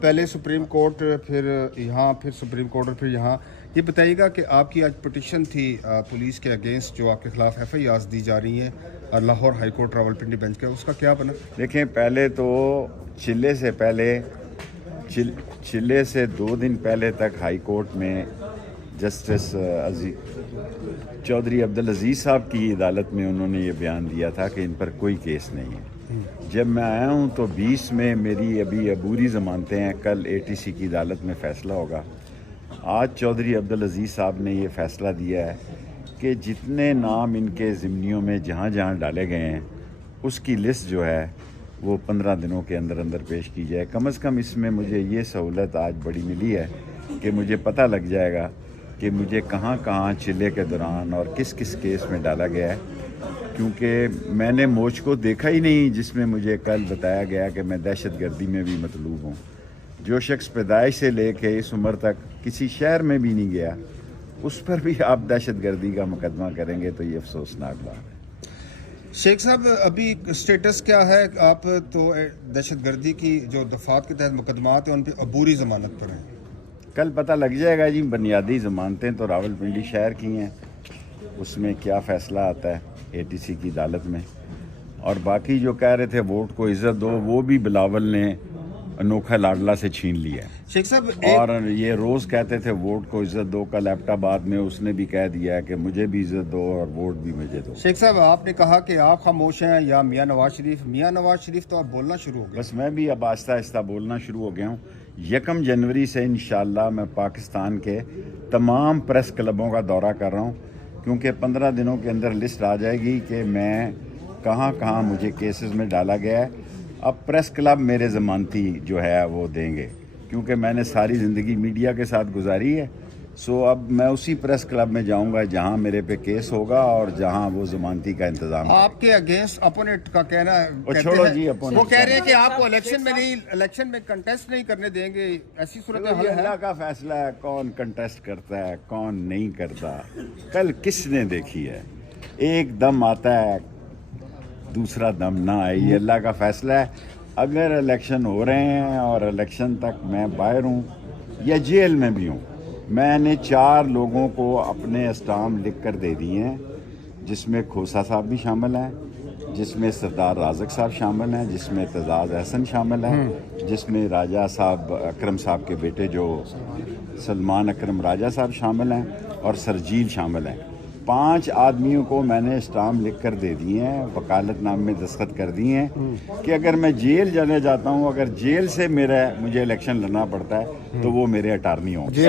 پہلے supreme court پھر یہاں پھر سپریم کورٹ اور پھر یہاں، یہ بتائیے گا کہ آپ کی آج پٹیشن تھی پولیس کے اگینسٹ جو آپ کے خلاف ایف آئی آرز دی جا رہی ہیں اور Lahore high court Rawalpindi bench کا، اس کا کیا بنا؟ دیکھیں، پہلے تو چلے سے 2 دن پہلے تک ہائی کورٹ میں جسٹس چودھری عبدالعزیز صاحب کی عدالت میں انہوں نے یہ بیان دیا تھا کہ ان پر کوئی کیس نہیں ہے۔ جب میں آیا ہوں تو 20 میں میری ابھی عبوری ضمانتیں ہیں، کل اے ٹی سی کی عدالت میں فیصلہ ہوگا۔ آج چودھری عبدالعزیز صاحب نے یہ فیصلہ دیا ہے کہ جتنے نام ان کے ضمنیوں میں جہاں جہاں ڈالے گئے ہیں اس کی لسٹ جو ہے وہ 15 دنوں کے اندر اندر پیش کی جائے۔ کم از کم اس میں مجھے یہ سہولت آج بڑی ملی ہے کہ مجھے پتہ لگ جائے گا کہ مجھے کہاں کہاں چلے کے دوران اور کس کس کیس میں ڈالا گیا ہے، کیونکہ میں نے موج کو دیکھا ہی نہیں جس میں مجھے کل بتایا گیا کہ میں دہشت گردی میں بھی مطلوب ہوں۔ جو شخص پیدائش سے لے کے اس عمر تک کسی شہر میں بھی نہیں گیا، اس پر بھی آپ دہشت گردی کا مقدمہ کریں گے تو یہ افسوسناک بات ہے۔ شیخ صاحب، ابھی سٹیٹس کیا ہے؟ آپ تو دہشت گردی کی جو دفعات کے تحت مقدمات ہیں ان پہ عبوری ضمانت پر ہیں۔ کل پتہ لگ جائے گا جی، بنیادی ضمانتیں تو راولپنڈی شہر کی ہیں، اس میں کیا فیصلہ آتا ہے اے ٹی سی کی عدالت میں۔ اور باقی جو کہہ رہے تھے ووٹ کو عزت دو، وہ بھی بلاول نے انوکھا لاڈلا سے چھین لیا ہے۔ شیخ صاحب، اور یہ روز کہتے تھے ووٹ کو عزت دو، کل ایبٹ آباد میں اس نے بھی کہہ دیا ہے کہ مجھے بھی عزت دو اور ووٹ بھی مجھے دو۔ شیخ صاحب، آپ نے کہا کہ آپ خاموش ہیں یا میاں نواز شریف تو آپ بولنا شروع ہو گئے۔ بس میں بھی اب آہستہ آہستہ بولنا شروع ہو گیا ہوں۔ 1 جنوری سے انشاءاللہ میں پاکستان کے تمام پریس کلبوں کا دورہ کر رہا ہوں، کیونکہ 15 دنوں کے اندر لسٹ آ جائے گی کہ میں کہاں کہاں مجھے کیسز میں ڈالا گیا ہے۔ اب پریس کلب میرے ضمانتی جو ہے وہ دیں گے، کیونکہ میں نے ساری زندگی میڈیا کے ساتھ گزاری ہے، سو اب میں اسی پریس کلب میں جاؤں گا جہاں میرے پہ کیس ہوگا اور جہاں وہ ضمانتی کا انتظام ہے۔ آپ کے اگینسٹ اپوننٹ کا کہنا ہے، چھوڑو جی اپوننٹ، وہ کہہ رہے ہیں کہ آپ کو الیکشن میں کنٹیسٹ نہیں کرنے دیں گے، ایسی صورتحال ہے؟ اللہ کا فیصلہ ہے کون کنٹیسٹ کرتا ہے کون نہیں کرتا۔ کل کس نے دیکھی ہے؟ ایک دم آتا ہے دوسرا دم نہ آئے، یہ اللہ کا فیصلہ ہے۔ اگر الیکشن ہو رہے ہیں اور الیکشن تک میں باہر ہوں یا جیل میں بھی ہوں، میں نے 4 لوگوں کو اپنے اسٹام لکھ کر دے دیے ہیں، جس میں کھوسا صاحب بھی شامل ہیں، جس میں سردار رازق صاحب شامل ہیں، جس میں اعتزاز احسن شامل ہیں، جس میں راجہ صاحب اکرم صاحب کے بیٹے جو سلمان اکرم راجہ صاحب شامل ہیں اور سرجیل شامل ہیں۔ 5 آدمیوں کو میں نے اسٹام لکھ کر دے دیے ہیں، وکالت نامے میں دستخط کر دیے ہیں کہ اگر میں جیل جانے جاتا ہوں، اگر جیل سے مجھے الیکشن لڑنا پڑتا ہے تو وہ میرے اٹارنی ہوں گے۔